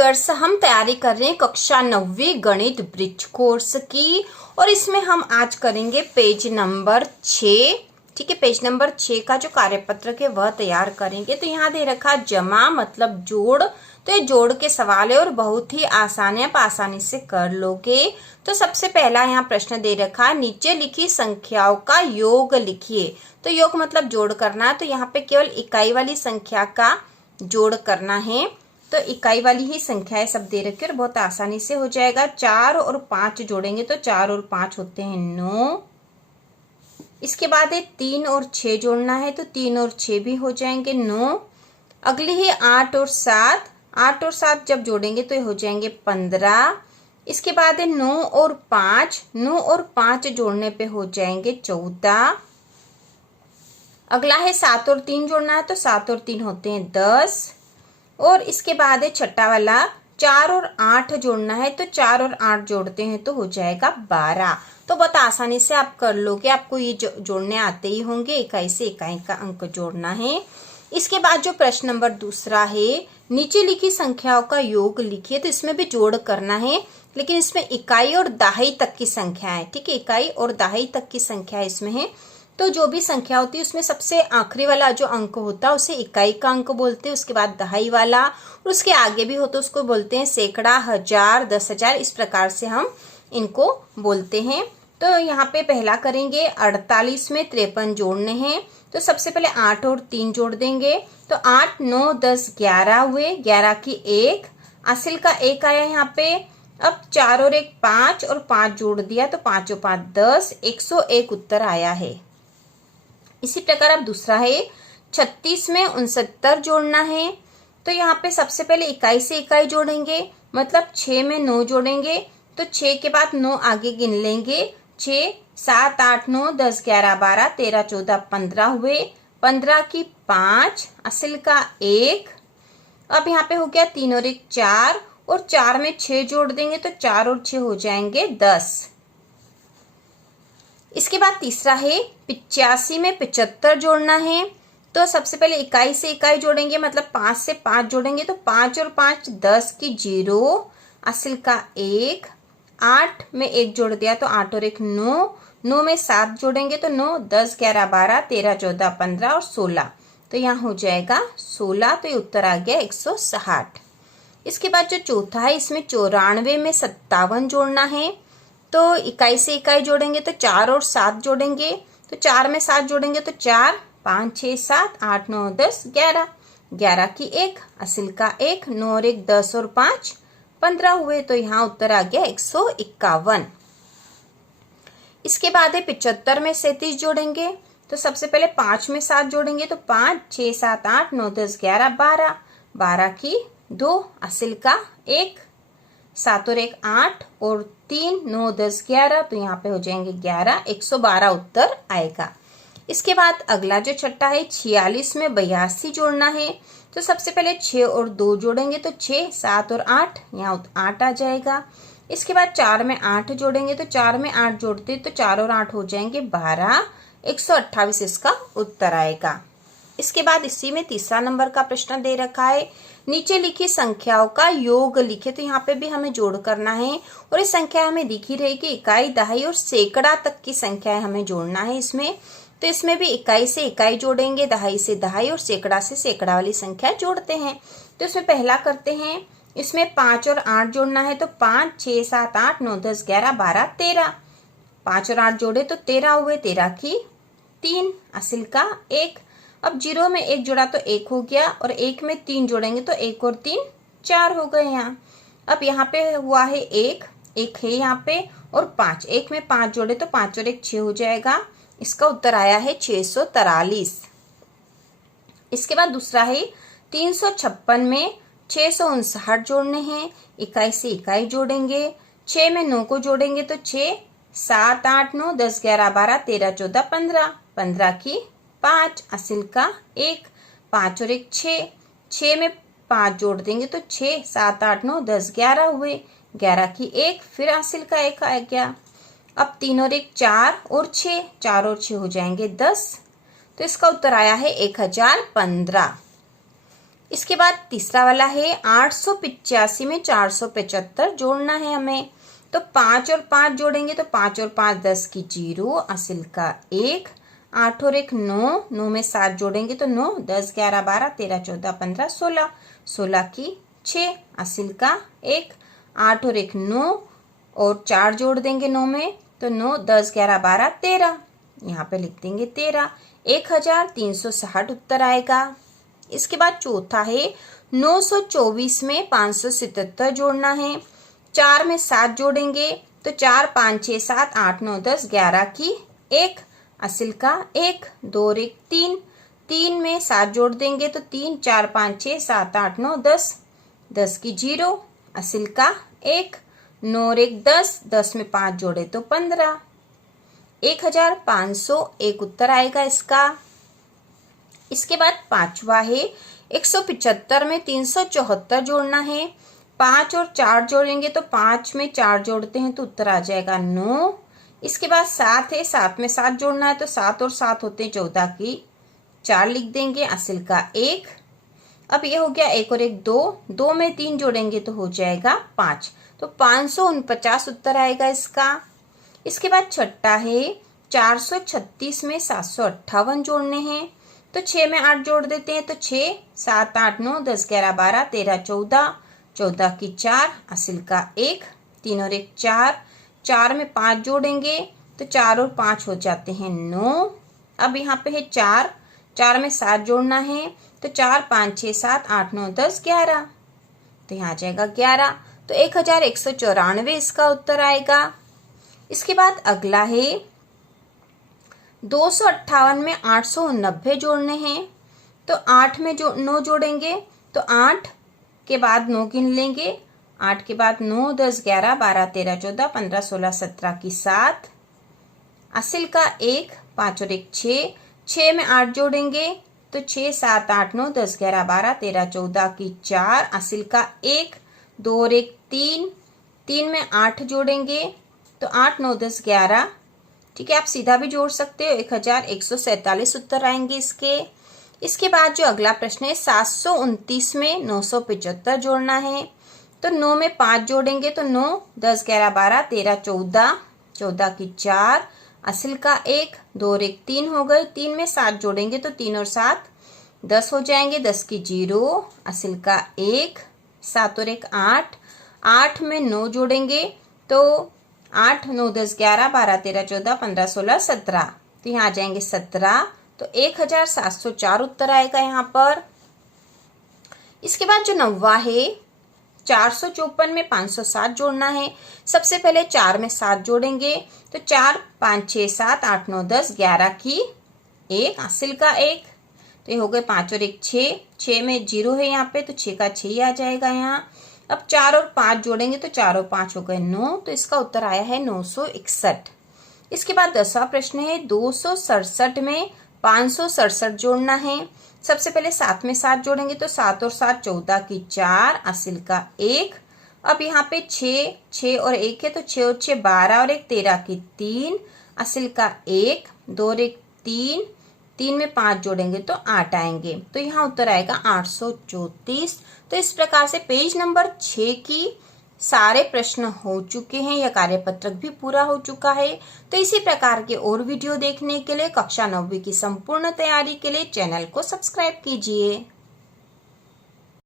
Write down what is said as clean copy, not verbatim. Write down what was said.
Viewers, हम तैयारी कर रहे हैं कक्षा 9वीं गणित ब्रिज कोर्स की और इसमें हम आज करेंगे पेज नंबर 6। ठीक है, पेज नंबर 6 का जो कार्यपत्रक है वह तैयार करेंगे। तो यहाँ दे रखा जमा मतलब जोड़, तो ये जोड़ के सवाल है और बहुत ही आसान है, आप आसानी से कर लोगे। तो सबसे पहला यहाँ प्रश्न दे रखा है, नीचे लिखी संख्याओं का योग लिखिए। तो योग मतलब जोड़ करना है, तो यहाँ पे केवल इकाई वाली संख्या का जोड़ करना है। तो इकाई वाली ही संख्याएं सब दे रखी और बहुत आसानी से हो जाएगा। 4 और 5 जोड़ेंगे तो 4 और 5 होते हैं 9। इसके बाद है 3 और 6 जोड़ना है, तो 3 और 6 भी हो जाएंगे 9। अगली है 8 और 7, 8 और 7 जब जोड़ेंगे तो ये हो जाएंगे 15। इसके बाद है 9 और 5, 9 और 5 जोड़ने पे हो जाएंगे 14। अगला है 7 और 3 जोड़ना है, तो 7 और 3 होते हैं 10। और इसके बाद है छठा वाला 4 और 8 जोड़ना है, तो 4 और 8 जोड़ते हैं तो हो जाएगा 12। तो बहुत आसानी से आप कर लोगे, आपको ये जोड़ने आते ही होंगे। इकाई से इकाई का अंक जोड़ना है। इसके बाद जो प्रश्न नंबर दूसरा है, नीचे लिखी संख्याओं का योग लिखिए। तो इसमें भी जोड़ करना है, लेकिन इसमें इकाई और दहाई तक की संख्या है। ठीक है, इकाई और दहाई तक की संख्या इसमें है। तो जो भी संख्या होती है उसमें सबसे आखिरी वाला जो अंक होता है उसे इकाई का अंक बोलते हैं। उसके बाद दहाई वाला और उसके आगे भी होता है उसको बोलते हैं सैकड़ा, हजार, 10,000। इस प्रकार से हम इनको बोलते हैं। तो यहाँ पे पहला करेंगे 48 में 53 जोड़ने हैं। तो सबसे पहले 8 और 3 जोड़ देंगे, तो 8, 9, 10, 11 हुए। 11 की 1, असिल का 1 आया यहाँ पे। अब 4 और 1 5 और 5 जोड़ दिया, तो 5 और 5 10, 101 उत्तर आया है। इसी प्रकार अब दूसरा है 36 में 69 जोड़ना है। तो यहाँ पे सबसे पहले इकाई से इकाई जोड़ेंगे, मतलब 6 में 9 जोड़ेंगे, तो 6 के बाद 9 आगे गिन लेंगे। 6, 7, 8, 9, 10, 11, 12, 13, 14, 15 हुए। 15 की 5, असिल का 1। अब यहाँ पे हो गया 3 और 1 4, और 4 में 6 जोड़ देंगे तो 4 और 6 हो जाएंगे 10। इसके बाद तीसरा है 85 में 75 जोड़ना है। तो सबसे पहले इकाई से इकाई जोड़ेंगे, मतलब 5 से 5 जोड़ेंगे, तो 5 और 5 10 की 0, असिल का 1। 8 में 1 जोड़ दिया, तो 8 और 1 9, 9 में 7 जोड़ेंगे तो 9, 10, 11, 12, 13, 14, 15 और 16। तो यहाँ हो जाएगा 16। तो ये उत्तर आ गया 160। इसके बाद जो चौथा है, इसमें 94 में 57 जोड़ना है। तो इकाई से इकाई जोड़ेंगे तो 4 और 7 जोड़ेंगे, तो 4 में 7 जोड़ेंगे तो 4, 5, 6, 7, 8, 9, 10, 11। 11 की 1, असिल का 1, 9 और 1 10 और 5 15 हुए। तो यहाँ उत्तर आ गया 151। इसके बाद है 75 में 37 जोड़ेंगे। तो सबसे पहले 5 में 7 जोड़ेंगे, तो 5, 6, 7, 8, 9, 10, 11, 12। 12 की 2, असिल का 1। 7 और 1 8 और 3, 9, 10, 11। तो यहाँ पे हो जाएंगे 11, 112 उत्तर आएगा। इसके बाद अगला जो छठा है 46 में 82 जोड़ना है। तो सबसे पहले 6 और 2 जोड़ेंगे, तो 6, 7 और 8, यहाँ 8 आ जाएगा। इसके बाद 4 में 8 जोड़ेंगे, तो 4 में 8 जोड़ते तो 4 और 8 हो जाएंगे 12, 128 इसका उत्तर आएगा। इसके बाद इसी में तीसरा नंबर का प्रश्न दे रखा है, नीचे लिखी संख्याओं का योग लिखे। तो यहाँ पे भी हमें जोड़ करना है और ये संख्या हमें दिखी रहेगी। इकाई, दहाई और सैकड़ा तक की संख्याएं हमें जोड़ना है इसमें। तो इसमें भी इकाई से इकाई जोड़ेंगे, दहाई से दहाई और सैकड़ा से सैकड़ा वाली संख्या जोड़ते हैं। तो इसमें पहला करते हैं, इसमें 5 और 8 जोड़ना है। तो 5, 6, 7, 8, 9, 10, 11, 12, 13। 5 और 8 जोड़े तो 13 हुए। 13 की 3, असिल का 1। अब 0 में 1 जोड़ा तो 1 हो गया, और 1 में 3 जोड़ेंगे तो 1 और 3 4 हो गए यहाँ। अब यहाँ पे हुआ है 1 है यहाँ पे, और 5, 1 में 5 जोड़े तो 5 और 1 6 हो जाएगा। इसका उत्तर आया है 643। इसके बाद दूसरा है 356 में 659 जोड़ने हैं। इकाई से इकाई जोड़ेंगे, 6 में 9 को जोड़ेंगे तो 6, 7, 8, 9, 10, 11, 12, 13, 14, 15। 15 की 5, असिल का 1। 5 और 1 6, 6 में 5 जोड़ देंगे तो 6, 7, 8, 9, 10, 11 हुए। 11 की 1, फिर असिल का 1 आ गया। अब 3 और 1 4 और 6, 4 और 6 हो जाएंगे 10। तो इसका उत्तर आया है 1015। इसके बाद तीसरा वाला है 885 में 475 जोड़ना है हमें। तो 5 और 5 जोड़ेंगे तो 5 और 5 10 की 0, असिल का 1, 8 और 1 9, 9 में 7 जोड़ेंगे तो 9, 10 11 12 13 14 15 16, 16 की 6, असिल का 1, 8 और 1 9 और 4 जोड़ देंगे 9 में तो 9 10 11 12 13, यहाँ पे लिख देंगे 13, 1360 उत्तर आएगा। इसके बाद चौथा है 924 में 577 जोड़ना है। 4 में 7 जोड़ेंगे तो 4 5 6 7 8 9 10 11 की 1, असिल का 1, 2 और 1 3, 3 में 7 जोड़ देंगे तो 3 4 5 6 7 8 9 10, 10 की 0, असिल का 1, 9 और 1 10, 10 में 5 जोड़े तो 15, 1501 उत्तर आएगा इसका। इसके बाद पांचवा है 175 में 374 जोड़ना है। 5 और 4 जोड़ेंगे तो 5 में 4 जोड़ते हैं तो उत्तर आ जाएगा 9। इसके बाद 7 है, 7 में 7 जोड़ना है तो 7 और 7 होते हैं 14 की 4 लिख देंगे, असिल का 1। अब ये हो गया 1 और 1 2, 2 में 3 जोड़ेंगे तो हो जाएगा 5, तो 549 उत्तर आएगा इसका। इसके बाद छठा है 436 में 758 जोड़ने हैं। तो 6 में 8 जोड़ देते हैं तो 6 7 8 9 10 11 12 13 14, 14 की 4, असिल का 1, 3 और 1 4, 4 में 5 जोड़ेंगे तो 4 और 5 हो जाते हैं 9। अब यहाँ पे है 4, 4 में 7 जोड़ना है तो 4 5 6 7 8 9 10 11, तो यहाँ आ जाएगा 11, तो 1194 इसका उत्तर आएगा। इसके बाद अगला है 258 में 890 जोड़ने हैं। तो 8 में जो 9 जोड़ेंगे तो 8 के बाद 9 गिन लेंगे, 8 के बाद 9 10 11 12 13 14 15 16 17 की 7, असिल का 1, 5 और 1 6, 6 में 8 जोड़ेंगे तो 6 7 8 9 10 11 12 13 14 की 4, असिल का 1, 2 और 1 3, 3 में 8 जोड़ेंगे तो 8 9 10 11, ठीक है, आप सीधा भी जोड़ सकते हो, 1147 उत्तर आएंगे इसके। इसके बाद जो अगला प्रश्न है 729 में 975 जोड़ना है। तो 9 में 5 जोड़ेंगे तो 9 10 11 12 13 14, 14 की 4, असिल का 1, 2 और 1 3 हो गए, 3 में 7 जोड़ेंगे तो 3 और 7 10 हो जाएंगे, 10 की 0, असिल का 1, 7 और 1 8, 8 में 9 जोड़ेंगे तो 8 9 10 11 12 13 14 15 16 17, तो यहाँ आ जाएंगे 17, तो 1704 उत्तर आएगा यहाँ पर। इसके बाद जो 9वां है 454 में 507 जोड़ना है। सबसे पहले 4 में 7 जोड़ेंगे तो 4 5 6 7 8 9 10 11 की 1, असिल का 1, तो ये हो गए 5 और 1 6, 6 में 0 है यहाँ पे तो 6 का 6 ही आ जाएगा यहाँ। अब 4 और 5 जोड़ेंगे तो 4 और 5 हो गए 9, तो इसका उत्तर आया है 961। इसके बाद 10वां प्रश्न है 267 में 567 जोड़ना है। सबसे पहले 7 में 7 जोड़ेंगे तो 7 और 7 14 की 4, असिल का 1। अब यहाँ पे 6 6 और 1 है तो 6 और 6 12 और 1 13 की 3, असिल का 1, 2 और 1 3, 3 में 5 जोड़ेंगे तो 8 आएंगे, तो यहाँ उत्तर आएगा 834। तो इस प्रकार से पेज नंबर 6 की सारे प्रश्न हो चुके हैं, यह कार्यपत्रक भी पूरा हो चुका है। तो इसी प्रकार के और वीडियो देखने के लिए कक्षा 9वीं की संपूर्ण तैयारी के लिए चैनल को सब्सक्राइब कीजिए।